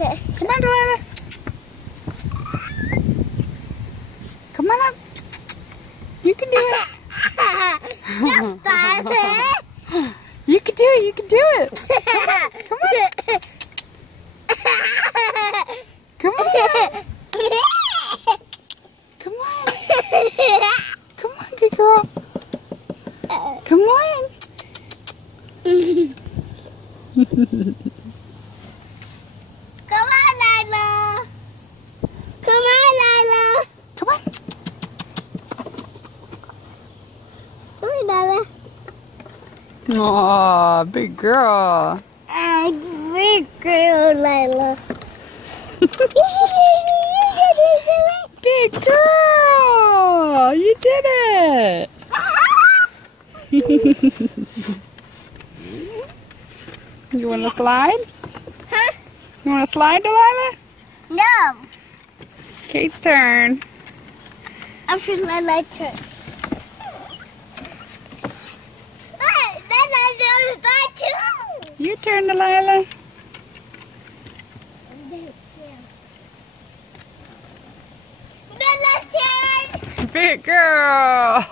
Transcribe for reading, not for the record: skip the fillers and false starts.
Okay. Come on, Delilah. Come on up. You can do it. Just start it. You can do it. You can do it. Come on. Come on. Come on. Come on, good girl. Come on. Come on, Lila. Come on, Lila. Come on. Come on, Lila. Aw, big girl. Big girl, Lila. Big girl. You did it. You want to slide? Huh? You want to slide, Delilah? No. Kate's turn. After Lila turn. Then I just start too. Your turn, Delilah. Lila's turn. Big girl.